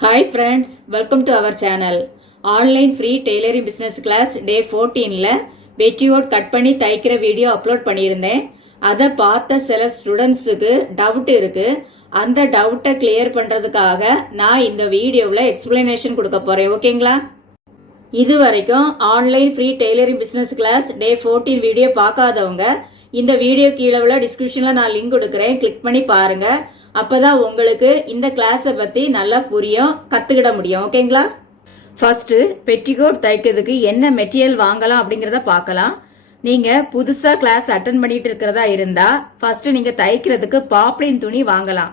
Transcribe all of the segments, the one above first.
Hi friends, welcome to our channel. Online free tailoring business class day 14ல petticoat cut பண்ணி தைக்கிற video upload பண்ணியிருந்தேன். அதை பார்த்த சில ஸ்டூடெண்ட்ஸுக்கு டவுட் இருக்கு. அந்த டவுட்டை கிளியர் பண்றதுக்காக நான் இந்த வீடியோவில் எக்ஸ்பிளனேஷன் கொடுக்க போறேன். ஓகேங்களா? இது வரைக்கும் online free tailoring business class day 14 video பார்க்காதவங்க இந்த வீடியோ கீழே உள்ள டிஸ்கிரிப்ஷனில் நான் லிங்க் கொடுக்குறேன். கிளிக் பண்ணி பாருங்க. அப்பதான் உங்களுக்கு இந்த கிளாஸை பற்றி நல்லா புரியும், கற்றுக்கிட முடியும். ஓகேங்களா? ஃபர்ஸ்ட் பெட்டிகோட் தைக்கிறதுக்கு என்ன மெட்டீரியல் வாங்கலாம் அப்படிங்கிறத பார்க்கலாம். நீங்கள் புதுசாக கிளாஸ் அட்டன் பண்ணிட்டு இருக்கிறதா இருந்தால் ஃபர்ஸ்ட் நீங்கள் தைக்கிறதுக்கு பாப்ளின் துணி வாங்கலாம்.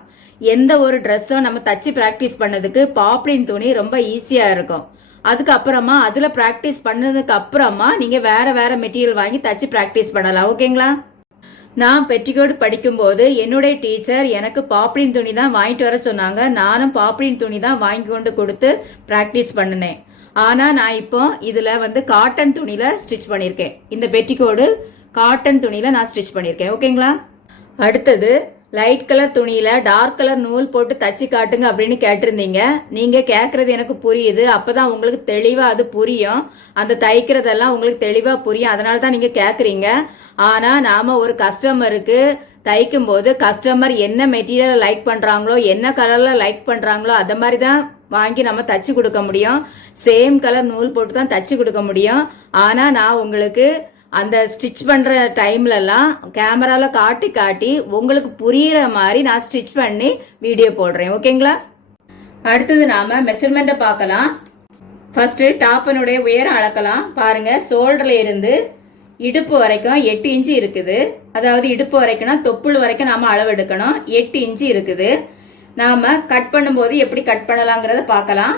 எந்த ஒரு ட்ரெஸ்ஸும் நம்ம தச்சு ப்ராக்டிஸ் பண்ணதுக்கு பாப்ளின் துணி ரொம்ப ஈஸியாக இருக்கும். அதுக்கப்புறமா அதில் ப்ராக்டிஸ் பண்ணதுக்கு அப்புறமா நீங்கள் வேற மெட்டீரியல் வாங்கி தச்சு ப்ராக்டிஸ் பண்ணலாம். ஓகேங்களா? நான் பெட்டிகோட் படிக்கும்போது என்னுடைய டீச்சர் எனக்கு பாப்ளின் துணி தான் வாங்கிட்டு வர சொன்னாங்க. நானும் பாப்ளின் துணி தான் வாங்கி கொண்டு கொடுத்து ப்ராக்டிஸ் பண்ணினேன். ஆனால் நான் இப்போ இதில் காட்டன் துணியில் ஸ்டிச் பண்ணியிருக்கேன். இந்த பெட்டிகோடு காட்டன் துணியில் நான் ஸ்டிச் பண்ணியிருக்கேன். ஓகேங்களா? அடுத்தது லைட் கலர் துணியில் டார்க் கலர் நூல் போட்டு தச்சு காட்டுங்க அப்படின்னு கேட்டிருந்தீங்க. நீங்கள் கேட்குறது எனக்கு புரியுது. அப்போ தான் உங்களுக்கு தெளிவாக அது புரியும். அந்த தைக்கிறதெல்லாம் உங்களுக்கு தெளிவாக புரியும். அதனால தான் நீங்கள் கேட்குறீங்க. ஆனால் நாம் ஒரு கஸ்டமருக்கு தைக்கும் போது கஸ்டமர் என்ன மெட்டீரியல் லைக் பண்ணுறாங்களோ, என்ன கலரில் லைக் பண்ணுறாங்களோ அதை மாதிரி தான் வாங்கி நம்ம தச்சு கொடுக்க முடியும். சேம் கலர் நூல் போட்டு தான் தச்சு கொடுக்க முடியும். ஆனால் நான் உங்களுக்கு அந்த ஸ்டிச் பண்ணுற டைம்லலாம் கேமராவில் காட்டி உங்களுக்கு புரிகிற மாதிரி நான் ஸ்டிச் பண்ணி வீடியோ போடுறேன். ஓகேங்களா? அடுத்தது நாம் மெஷர்மெண்ட்டை பார்க்கலாம். ஃபர்ஸ்ட்டு டாப்பினுடைய உயரம் அளக்கலாம். பாருங்கள், ஷோல்டர்ல இருந்து இடுப்பு வரைக்கும் 8 இன்ச்சு இருக்குது. அதாவது இடுப்பு வரைக்கும்னா தொப்புள் வரைக்கும் நாம் அளவு எடுக்கணும். 8 இன்ச்சு இருக்குது. நாம் கட் பண்ணும்போது எப்படி கட் பண்ணலாங்கிறத பார்க்கலாம்.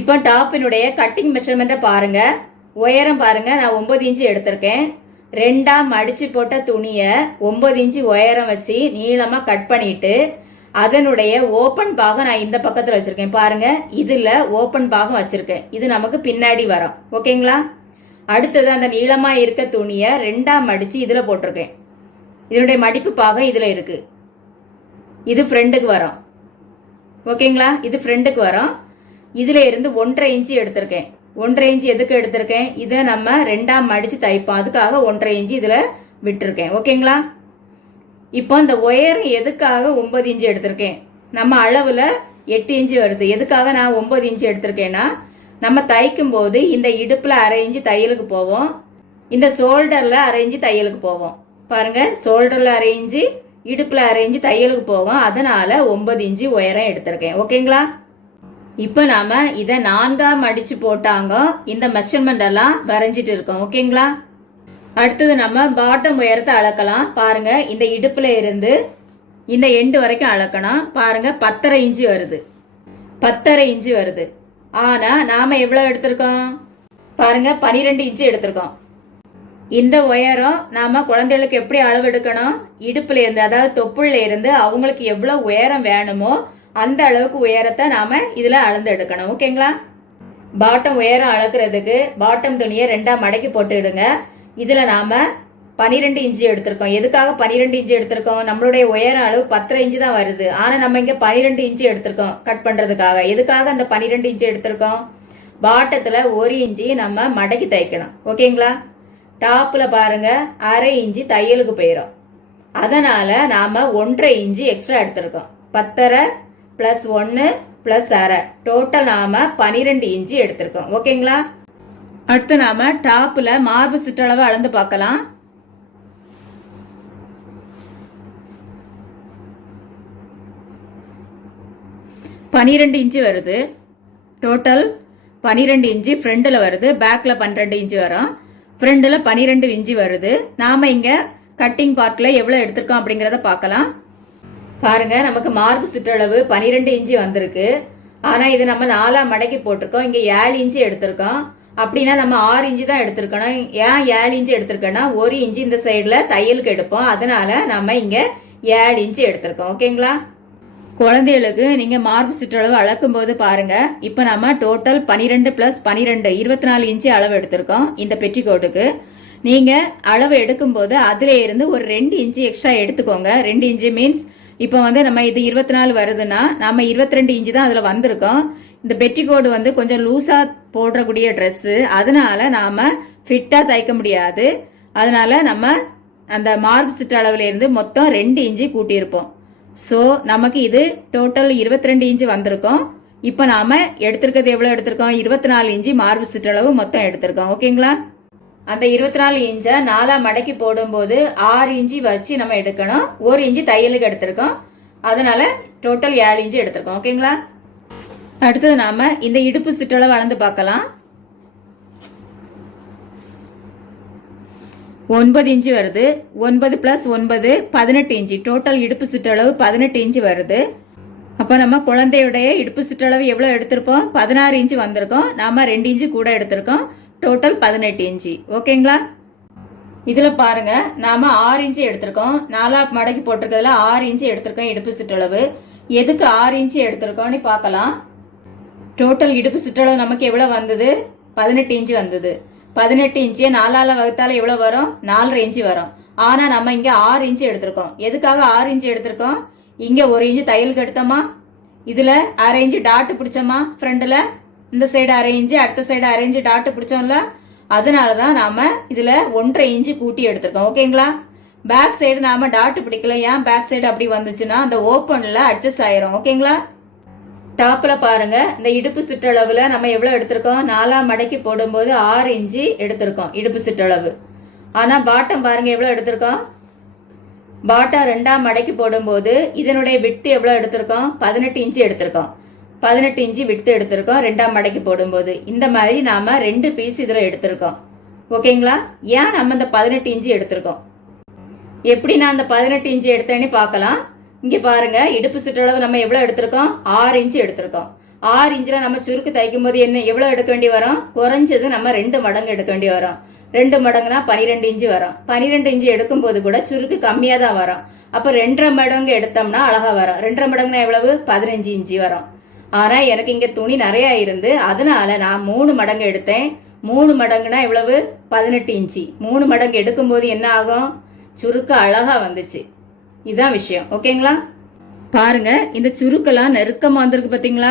இப்போ டாப்பினுடைய கட்டிங் மெஷர்மெண்ட்டை பாருங்கள். உயரம் பாருங்க, நான் 9 இன்ச்சு எடுத்திருக்கேன். ரெண்டா மடிச்சு போட்ட துணியை 9 இன்ச்சு உயரம் வச்சு நீளமா கட் பண்ணிட்டு அதனுடைய ஓப்பன் பாகம் நான் இந்த பக்கத்துல வச்சிருக்கேன். பாருங்க, இதுல ஓப்பன் பாகம் வச்சிருக்கேன். இது நமக்கு பின்னாடி வரும். ஓகேங்களா? அடுத்தது அந்த நீளமா இருக்க துணியை ரெண்டா மடிச்சு இதுல போட்டிருக்கேன். இதனுடைய மடிப்பு பாகம் இதுல இருக்கு. இது ஃப்ரண்ட்டுக்கு வரும். ஓகேங்களா? இது ஃப்ரண்ட்டுக்கு வரும். இதுல இருந்து 1.5 இன்ச்சு எடுத்திருக்கேன். 1.5 இன்ச்சு எதுக்கு எடுத்திருக்கேன்? இதை நம்ம ரெண்டா மடிச்சு தைப்போம். அதுக்காக 1.5 இன்ச்சு இதுல விட்டுருக்கேன். ஓகேங்களா? இப்போ இந்த உயரம் எதுக்காக 9 இன்ச்சு எடுத்திருக்கேன்? நம்ம அளவுல 8 இன்ச்சு வருது. எதுக்காக நான் 9 இன்ச்சு எடுத்திருக்கேன்னா, நம்ம தைக்கும் போது இந்த இடுப்புல 1/2 இன்ச்சு தையலுக்கு போவோம், இந்த ஷோல்டர்ல 1/2 இன்ச்சு தையலுக்கு போவோம். பாருங்க, ஷோல்டர்ல 1/2 இன்ச்சு, இடுப்புல 1/2 இன்ச்சு தையலுக்கு போவோம். அதனால 9 இன்ச்சு உயரம் எடுத்திருக்கேன். ஓகேங்களா? இப்போ நாம இதை 4ஆ மடிச்சு போட்டாங்க. இந்த மெஷர்மெண்ட் எல்லாம் வரைஞ்சிட்டு இருக்கோம். ஓகேங்களா? அடுத்தது நம்ம பாட்டம் உயரத்தை அளக்கலாம். பாருங்க, இந்த இடுப்புல இருந்து இந்த எண்டு வரைக்கும் அளக்கணும். பாருங்க, 10.5 இன்ச்சு வருது. 10.5 இன்ச்சு வருது. ஆனா நாம எவ்வளவு எடுத்திருக்கோம்? பாருங்க, 12 இன்ச்சு எடுத்திருக்கோம். இந்த உயரம் நாம குழந்தைகளுக்கு எப்படி அளவு எடுக்கணும்? இடுப்புல இருந்து, அதாவது தொப்புள்ள இருந்து அவங்களுக்கு எவ்வளவு உயரம் வேணுமோ அந்த அளவுக்கு உயரத்தை நாம இதுல அளந்து எடுக்கணும். ஓகேங்களா? பாட்டம் உயரம் அளக்குறதுக்கு பாட்டம் துணியை ரெண்டா மடக்கி போட்டுடுங்க. இதுல நாம 12 இன்ச்சு எடுத்திருக்கோம். எதுக்காக 12 இன்ச்சு எடுத்திருக்கோம்? நம்மளுடைய உயர அளவு 10.5 இன்ச்சு தான் வருது. ஆனா நம்ம இங்க 12 இன்ச்சு எடுத்திருக்கோம் கட் பண்றதுக்காக. எதுக்காக அந்த 12 இன்ச்சு எடுத்திருக்கோம்? பாட்டத்துல 1 இன்ச்சு நம்ம மடக்கி தைக்கணும். ஓகேங்களா? டாப்ல பாருங்க, 1/2 இன்ச்சு தையலுக்கு போயிடும். அதனால நாம 1.5 இன்ச்சு எக்ஸ்ட்ரா எடுத்திருக்கோம். 10.5 + 1 + 1/2 டோட்டல் நாம 12 இன்ச்சு எடுத்திருக்கோம். ஓகேங்களா? அடுத்து நாம டாப்ல மார்பு சுற்றளவு அளந்து பார்க்கலாம். பன்னிரெண்டு இன்ச்சு வருது. டோட்டல் 12 இன்ச்சு ஃப்ரண்ட்ல வருது. பேக்ல 12 இன்ச்சு வரும். ஃப்ரண்ட்ல 12 இன்ச்சு வருது. நாம இங்க கட்டிங் பார்ட்ல எவ்வளவு எடுத்திருக்கோம் அப்படிங்கறத பார்க்கலாம். பாருங்க, நமக்கு மார்பு சுற்றளவு 12 இன்ச்சு வந்திருக்கு. ஆனா இது நம்ம 4ஆ மடக்கி போட்டிருக்கோம். இங்க 7 இன்ச்சு எடுத்திருக்கோம். அப்படின்னா நம்ம 6 இன்ச்சு தான் எடுத்திருக்கணும். ஏன் 7 இன்ச்சு எடுத்திருக்கோம்னா 1 இன்ச்சு இந்த சைடுல தையலுக்கு எடுப்போம். அதனால நம்ம இங்க 7 இன்ச்சு எடுத்திருக்கோம். ஓகேங்களா? குழந்தைகளுக்கு நீங்க மார்பு சுற்றளவு அளக்கும் போது பாருங்க, இப்ப நம்ம டோட்டல் 12 + 12 24 இன்ச்சு அளவு எடுத்திருக்கோம். இந்த பெட்டிகோட்டுக்கு நீங்க அளவு எடுக்கும் போது அதுல இருந்து ஒரு 2 இன்ச்சு எக்ஸ்ட்ரா எடுத்துக்கோங்க. 2 இன்ச்சு மீன்ஸ் இப்போ வந்து நம்ம இது 24 வருதுன்னா நம்ம 22 இன்ச்சு தான் அதில் வந்திருக்கோம். இந்த பெட்டிகோடு வந்து கொஞ்சம் லூஸாக போடக்கூடிய ட்ரெஸ்ஸு, அதனால நாம் ஃபிட்டாக தைக்க முடியாது. அதனால நம்ம அந்த மார்பு சுற்றளவுலேருந்து மொத்தம் 2 இன்ச்சு கூட்டியிருப்போம். ஸோ நமக்கு இது டோட்டல் 22 இன்ச்சு வந்திருக்கோம். இப்போ நாம் எடுத்திருக்கிறது எவ்வளோ எடுத்திருக்கோம்? 24 இன்ச்சு மார்பு சுற்றளவு மொத்தம் எடுத்திருக்கோம். ஓகேங்களா? அந்த 24 இன்ச்சை 4 மடக்கி போடும்போது 6 இன்ச்சு வச்சு நம்ம எடுக்கணும். 1 இன்ச்சு தையலுக்கு எடுத்திருக்கோம். அதனால டோட்டல் 7 இன்ச்சு எடுத்திருக்கோம். ஓகேங்களா? அடுத்தது நாம இந்த இடுப்பு சுற்றளவு அளந்து பார்க்கலாம். 9 இன்ச்சு வருது. 9 + 9 18 இன்ச்சு. டோட்டல் இடுப்பு சுற்றளவு 18 இன்ச்சு வருது. அப்போ நம்ம குழந்தையுடைய இடுப்பு சுற்றளவு எவ்வளோ எடுத்திருப்போம்? 16 இன்ச்சு வந்திருக்கோம். நாம 2 இன்ச்சு கூட எடுத்திருக்கோம். Total 18 inch. ஓகேங்களா? இதில் பாருங்க, நாம 6 இன்ச்சு எடுத்திருக்கோம். 4 மடக்கி போட்டிருக்கிறதுல 6 இன்ச்சு எடுத்திருக்கோம் இடுப்பு சுற்றளவு. எதுக்கு 6 இன்ச்சு எடுத்திருக்கோம்னு பார்க்கலாம். டோட்டல் இடுப்பு சுற்றளவு நமக்கு எவ்வளோ வந்தது? 18 இன்ச்சு வந்தது. 18 இன்ச்சு 4ஆல் வகுத்தால எவ்வளோ வரும்? 4.5 இன்ச்சு வரும். ஆனால் நம்ம இங்கே 6 இன்ச்சு எடுத்திருக்கோம். எதுக்காக 6 இன்ச்சு எடுத்திருக்கோம்? இங்கே 1 இன்ச்சு தையலுக்கு எடுத்தோமா, இதில் அரை இன்ச்சு டாட்டு பிடிச்சோமா, ஃப்ரண்டில் இந்த சைடு அரை இன்ச்சு, அடுத்த சைடு அரை இன்ச்சு டாட்டு பிடிச்சோம்ல, அதனால தான் நாம் இதில் 1.5 இன்ச்சு கூட்டி எடுத்திருக்கோம். ஓகேங்களா? பேக் சைடு நாம் டாட்டு பிடிக்கல. ஏன் பேக் சைடு அப்படி வந்துச்சுன்னா அந்த ஓப்பனில் அட்ஜஸ்ட் ஆயிரும். ஓகேங்களா? டாப்பில் பாருங்க, இந்த இடுப்பு சுற்றளவில் நம்ம எவ்வளோ எடுத்திருக்கோம்? 4 மடக்கி போடும்போது 6 இன்ச்சு எடுத்திருக்கோம் இடுப்பு சுற்றளவு. ஆனால் பாட்டம் பாருங்க எவ்வளோ எடுத்திருக்கோம்? பாட்டம் 2 மடக்கி போடும்போது இதனுடைய விட்த் எவ்வளோ எடுத்திருக்கோம்? 18 இன்ச்சு எடுத்திருக்கோம். 18 இன்ச்சு விட்த் எடுத்திருக்கோம் 2 மடக்கி போடும்போது. இந்த மாதிரி நாம 2 பீஸ் இதில் எடுத்திருக்கோம். ஓகேங்களா? ஏன் நம்ம இந்த 18 இன்ச்சு எடுத்திருக்கோம்? எப்படி நான் அந்த 18 இன்ச்சு எடுத்தேன்னு பார்க்கலாம். இங்கே பாருங்க, இடுப்பு சுற்றளவு நம்ம எவ்வளோ எடுத்திருக்கோம்? 6 இன்ச்சு எடுத்திருக்கோம். 6 இன்ச்சில் நம்ம சுருக்கு தைக்கும் போது என்ன எவ்வளோ எடுக்க வேண்டி வரும்? குறைஞ்சது நம்ம 2 மடங்கு எடுக்க வேண்டி வரும். 2 மடங்குனா 12 இன்ச்சு வரும். 12 இன்ச்சு எடுக்கும்போது கூட சுருக்கு கம்மியாக தான் வரும். அப்போ 2.5 மடங்கு எடுத்தோம்னா அழகா வரும். 2.5 மடங்குனா எவ்வளவு? 15 இன்ச்சு வரும். ஆனால் எனக்கு இங்கே துணி நிறையா இருந்து அதனால நான் 3 மடங்கு எடுத்தேன். 3 மடங்குனா எவ்வளவு? 18 இன்ச்சு. 3 மடங்கு எடுக்கும்போது என்ன ஆகும்? சுருக்கு அழகா வந்துச்சு. இதுதான் விஷயம். ஓகேங்களா? பாருங்க, இந்த சுருக்கெல்லாம் நெருக்கமாக வந்திருக்கு பார்த்தீங்களா?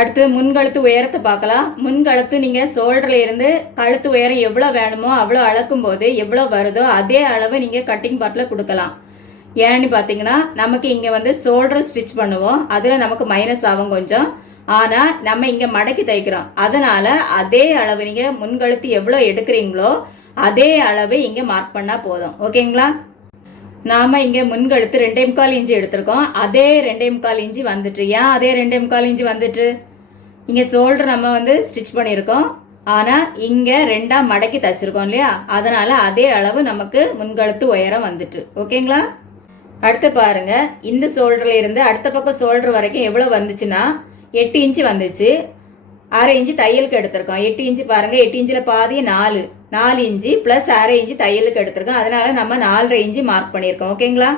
அடுத்து முன்கழுத்து உயரத்தை பார்க்கலாம். முன்கழுத்து நீங்கள் ஷோல்டர்ல இருந்து கழுத்து உயரம் எவ்வளோ வேணுமோ அவ்வளோ அளக்கும் போது எவ்வளோ வருதோ அதே அளவு நீங்கள் கட்டிங் பார்ட்டில் கொடுக்கலாம். ஏன்னு பார்த்தீங்கன்னா நமக்கு இங்கே வந்து ஷோல்டர் ஸ்டிச் பண்ணுவோம், அதில் நமக்கு மைனஸ் ஆகும் கொஞ்சம். ஆனால் நம்ம இங்கே மடக்கி தைக்கிறோம், அதனால அதே அளவு நீங்கள் முன்கழுத்து எவ்வளோ எடுக்கிறீங்களோ அதே அளவு இங்கே மார்க் பண்ணால் போதும். ஓகேங்களா? நாம இங்க முன்கழுத்து 2.25 இன்ச்சு எடுத்திருக்கோம். அதே 2.25 இன்ச்சு வந்துட்டு. ஏன் அதே 2.25 இன்ச்சு வந்துட்டு? இங்க ஷோல்டர் நம்ம வந்து ஸ்டிச் பண்ணியிருக்கோம், ஆனா இங்க 2ஆ மடக்கி தச்சிருக்கோம் இல்லையா, அதனால அதே அளவு நமக்கு முன்கழுத்து உயரம் வந்துட்டு. ஓகேங்களா? அடுத்து பாருங்க, இந்த ஷோல்டர்ல இருந்து அடுத்த பக்கம் ஷோல்டர் வரைக்கும் எவ்வளவு வந்துச்சுன்னா 8 இன்ச்சு வந்துச்சு. அரை இன்ச்சு தையலுக்கு எடுத்திருக்கோம். 8 இன்ச்சு பாருங்க, 8 இன்ச்சில் பாதி 4 இன்ச்சு பிளஸ் அரை இன்ச்சு தையலுக்கு எடுத்திருக்கோம். அதனால நம்ம 4.5 இன்ச்சு மார்க் பண்ணியிருக்கோம். ஓகேங்களா?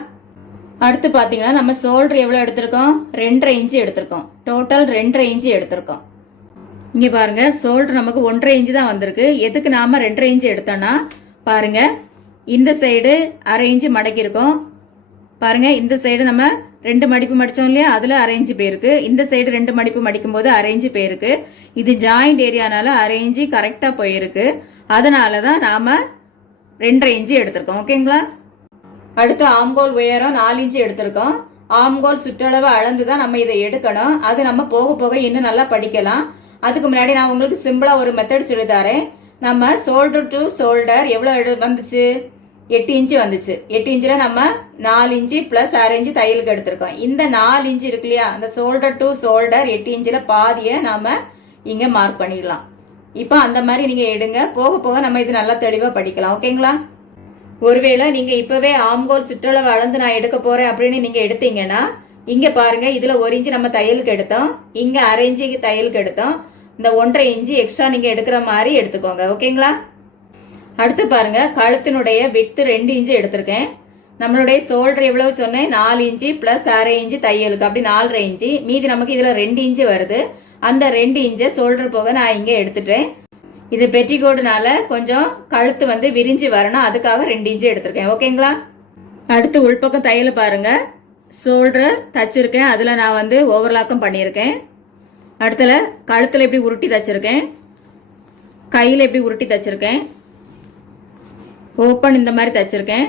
அடுத்து பார்த்தீங்கன்னா நம்ம ஷோல்டர் எவ்வளோ எடுத்திருக்கோம்? 2.5 இன்ச்சு எடுத்திருக்கோம். டோட்டல் 2.5 இன்ச்சு எடுத்திருக்கோம். இங்கே பாருங்க, ஷோல்டர் நமக்கு 1.5 இன்ச்சு தான் வந்திருக்கு. எதுக்கு நாம 2.5 இன்ச்சு எடுத்தோம்னா பாருங்க, இந்த சைடு அரை இன்ச்சு மடக்கியிருக்கோம். பாருங்க, இந்த சைடு நம்ம 2 மடிப்பு மடித்தோம் இல்லையா, அதில் அரை இன்ச்சு போயிருக்கு. இந்த சைடு 2 மடிப்பு மடிக்கும் போது அரை இன்ச்சு போயிருக்கு. இது ஜாயிண்ட் ஏரியானால அரை இன்ச்சு கரெக்டாக போயிருக்கு. அதனால தான் நாம் 2.5 இன்ச்சு எடுத்திருக்கோம். ஓகேங்களா? அடுத்து ஆம்கோல் உயரம் 4 இன்ச்சு எடுத்திருக்கோம். ஆம்கோல் சுற்றளவு அளந்து தான் நம்ம இதை எடுக்கணும். அது நம்ம போக போக இன்னும் நல்லா படிக்கலாம். அதுக்கு முன்னாடி நான் உங்களுக்கு சிம்பிளாக ஒரு மெத்தட் சொல்லித்தரேன். நம்ம ஷோல்டர் டு ஷோல்டர் எவ்வளோ வந்துச்சு? 8 இன்ச்சு வந்துச்சு. 8 இன்ச்சில் நம்ம 4 இன்ச்சு பிளஸ் அரை இன்ச்சு தையலுக்கு எடுத்திருக்கோம். இந்த 4 இன்ச்சு இருக்கு இல்லையா, அந்த ஷோல்டர் டு ஷோல்டர் 8 இன்ச்சில் பாதியை நாம இங்கே மார்க் பண்ணிடலாம். இப்போ அந்த மாதிரி நீங்கள் எடுங்க, போக போக நம்ம இது நல்லா தெளிவாக படிக்கலாம். ஓகேங்களா? ஒருவேளை நீங்கள் இப்போவே ஆம்கோல் சுற்றளவு அளந்து நான் எடுக்க போகிறேன் அப்படின்னு நீங்கள் எடுத்தீங்கன்னா இங்கே பாருங்க, இதில் 1 இன்ச்சு நம்ம தையலுக்கு எடுத்தோம், இங்கே அரை இன்ச்சுக்கு தையலுக்கு எடுத்தோம். இந்த 1.5 இன்ச்சு எக்ஸ்ட்ரா நீங்கள் எடுக்கிற மாதிரி எடுத்துக்கோங்க. ஓகேங்களா? அடுத்து பாருங்க, கழுத்தினுடைய விட்த் 2 இன்ச்சு எடுத்திருக்கேன். நம்மளுடைய ஷோல்டர் எவ்வளவு சொன்னேன்? 4 இன்ச்சு பிளஸ் அரை இன்ச்சு தையலுக்கு, அப்படி 4.5 இன்ச்சு. மீதி நமக்கு இதில் 2 இன்ச்சு வருது. அந்த 2 இன்ச்சை ஷோல்டர் போக நான் இங்கே எடுத்துட்டேன். இது பெட்டிகோடுனால கொஞ்சம் கழுத்து வந்து விரிஞ்சு வரணும், அதுக்காக 2 இன்ச்சு எடுத்திருக்கேன். ஓகேங்களா? அடுத்து உள்பக்கம் தையல பாருங்க. ஷோல்டர் தச்சிருக்கேன், அதில் நான் வந்து ஓவர்லாக்கும் பண்ணியிருக்கேன். அடுத்துல கழுத்தில் எப்படி உருட்டி தச்சிருக்கேன், கையில் எப்படி உருட்டி தச்சிருக்கேன், ஓப்பன் இந்த மாதிரி தச்சிருக்கேன்.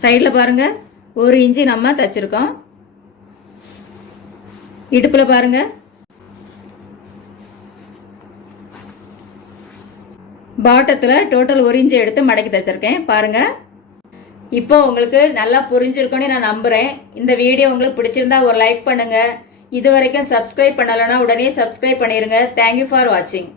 சைடில் பாருங்க 1 இன்ச்சு நம்ம தச்சிருக்கோம். இடுப்பில் பாருங்க பாட்டத்தில் டோட்டல் 1 இன்ச்சு எடுத்து மடக்கி தச்சிருக்கேன். பாருங்க, இப்போ உங்களுக்கு நல்லா புரிஞ்சிருக்கும்னு நான் நம்புறேன். இந்த வீடியோ உங்களுக்கு பிடிச்சிருந்தா ஒரு லைக் பண்ணுங்க. இது வரைக்கும் சப்ஸ்கிரைப் பண்ணலைன்னா உடனே சப்ஸ்கிரைப் பண்ணிருங்க. தேங்க்யூ ஃபார் வாட்சிங்.